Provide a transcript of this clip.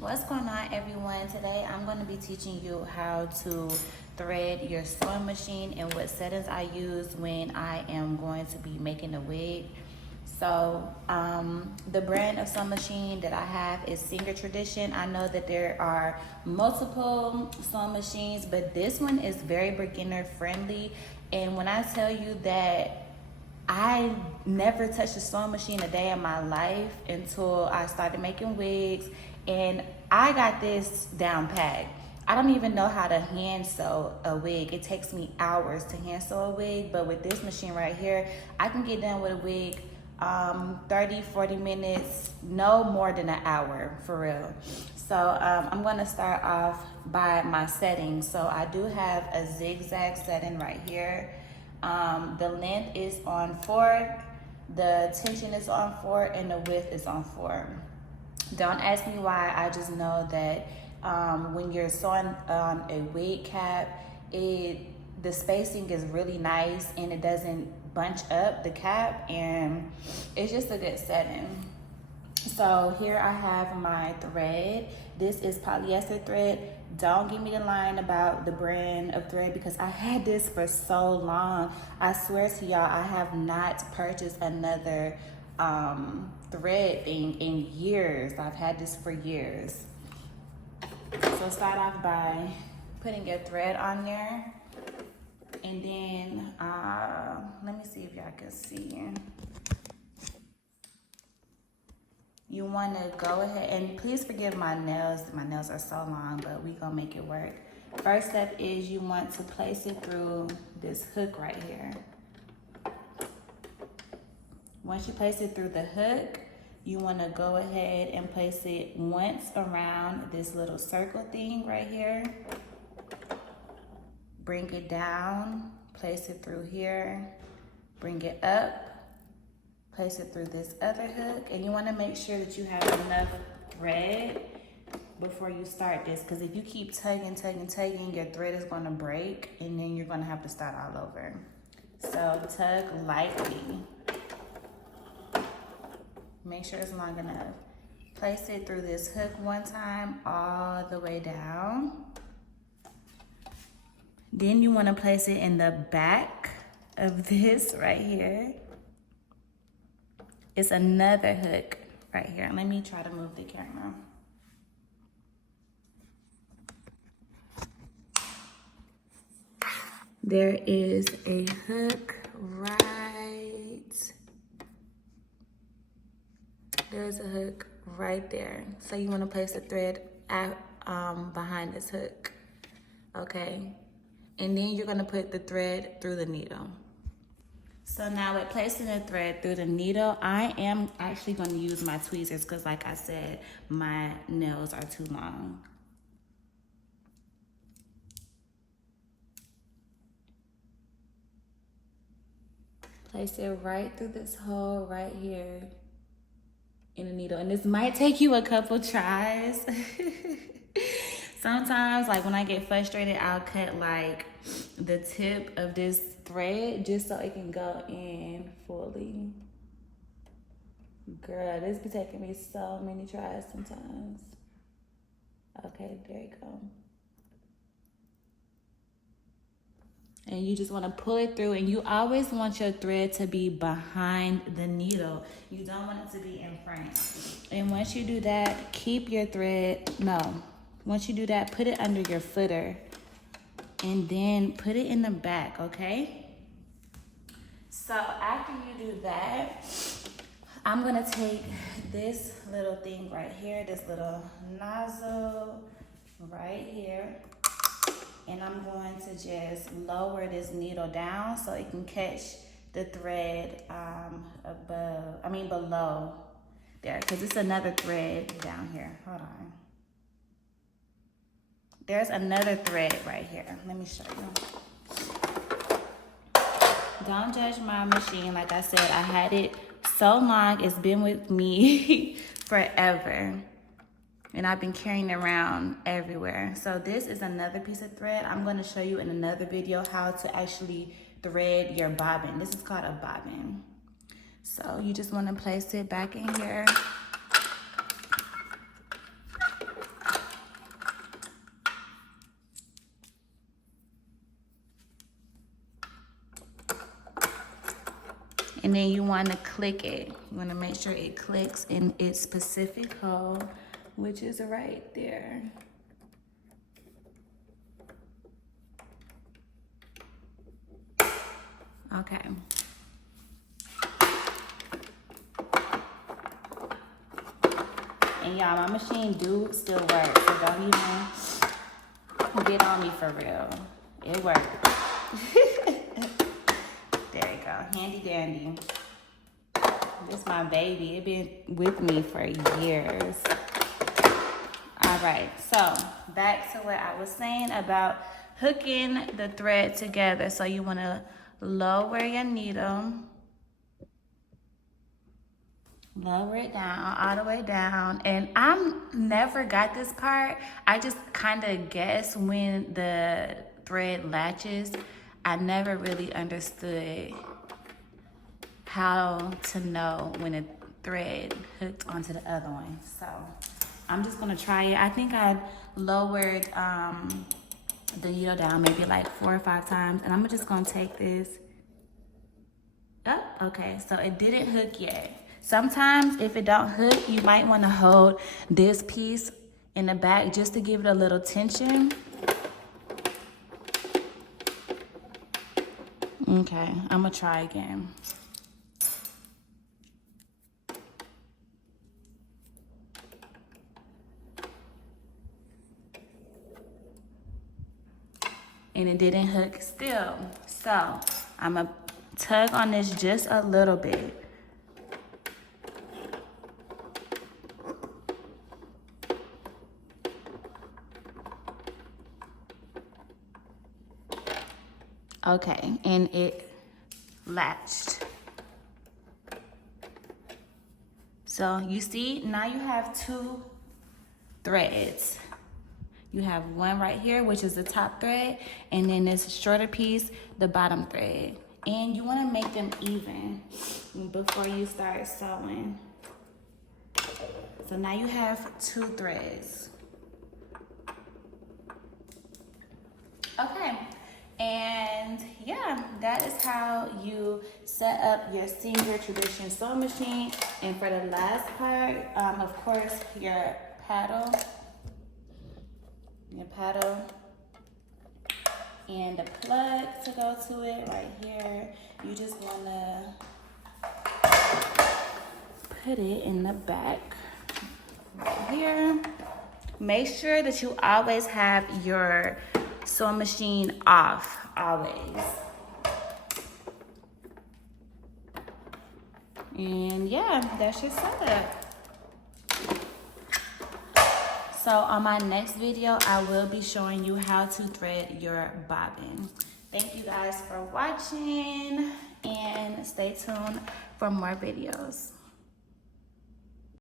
What's going on, everyone? Today I'm going to be teaching you how to thread your sewing machine and what settings I use when I am going to be making a wig. So the brand of sewing machine that I have is Singer Tradition. I know that there are multiple sewing machines, but this one is very beginner friendly. And when I tell you that I never touched a sewing machine a day in my life until I started making wigs, and I got this down pat. I don't even know how to hand sew a wig. It takes me hours to hand sew a wig, but with this machine right here, I can get done with a wig 30-40 minutes, no more than an hour, for real. So I'm gonna start off by my settings. So I do have a zigzag setting right here. The length is on 4, the tension is on 4, and the width is on 4. Don't ask me why, I just know that when you're sewing on a wig cap, the spacing is really nice and it doesn't bunch up the cap, and it's just a good setting. So here I have my thread. This is polyester thread. Don't give me the line about the brand of thread because I had this for so long. I swear to y'all, I have not purchased another thread thing in years. I've had this for years. So start off by putting your thread on there. And then, let me see if y'all can see. You want to go ahead, and please forgive my nails. My nails are so long, but we gonna make it work. First step is you want to place it through this hook right here. Once you place it through the hook, you want to go ahead and place it once around this little circle thing right here. Bring it down, place it through here, bring it up, place it through this other hook, and you want to make sure that you have enough thread before you start this, because if you keep tugging, your thread is going to break, and then you're going to have to start all over. So tug lightly. Make sure it's long enough. Place it through this hook one time, all the way down. Then you want to place it in the back of this right here. It's another hook right here. Let me try to move the camera. There is a hook right. There's a hook right there. So you want to place the thread behind this hook, okay? And then you're gonna put the thread through the needle. So now with placing the thread through the needle, I am actually gonna use my tweezers because like I said, my nails are too long. Place it right through this hole right here in the needle. And this might take you a couple tries. Sometimes, like when I get frustrated, I'll cut like the tip of this thread just so it can go in fully. Girl, this be taking me so many tries sometimes. Okay, there you go. And you just want to pull it through, and you always want your thread to be behind the needle. You don't want it to be in front. And once you do that, keep your thread, once you do that, put it under your footer and then put it in the back, okay? So after you do that, I'm gonna take this little thing right here, this little nozzle right here, and I'm going to just lower this needle down so it can catch the thread below there, because it's another thread down here. Hold on. There's another thread right here. Let me show you. Don't judge my machine. Like I said, I had it so long. It's been with me forever. And I've been carrying it around everywhere. So this is another piece of thread. I'm going to show you in another video how to actually thread your bobbin. This is called a bobbin. So you just want to place it back in here. And then you want to click it. You want to make sure it clicks in its specific hole, which is right there. Okay. And y'all, my machine do still work, so don't even get on me for real. It works. There you go, handy dandy. This is my baby. It been with me for years. All right, so back to what I was saying about hooking the thread together. So you want to lower your needle, lower it down, all the way down. And I never got this part. I just kind of guess when the thread latches. I never really understood how to know when a thread hooked onto the other one. So I'm just gonna try it. I think I lowered the needle down maybe like 4 or 5 times, and I'm just gonna take this up. Okay, so it didn't hook yet. Sometimes if it don't hook, you might want to hold this piece in the back just to give it a little tension. Okay, I'm gonna try again. And it didn't hook still. So I'm gonna tug on this just a little bit. Okay, and it latched. So you see, now you have 2 threads. You have one right here, which is the top thread, and then this shorter piece, the bottom thread. And you want to make them even before you start sewing. So now you have 2 threads. Okay, and yeah, that is how you set up your senior tradition sewing machine. And for the last part, of course, your paddle and the plug to go to it right here. You just want to put it in the back right here. Make sure that you always have your sewing machine off, always. And yeah, that's your setup. So on my next video, I will be showing you how to thread your bobbin. Thank you guys for watching, and stay tuned for more videos.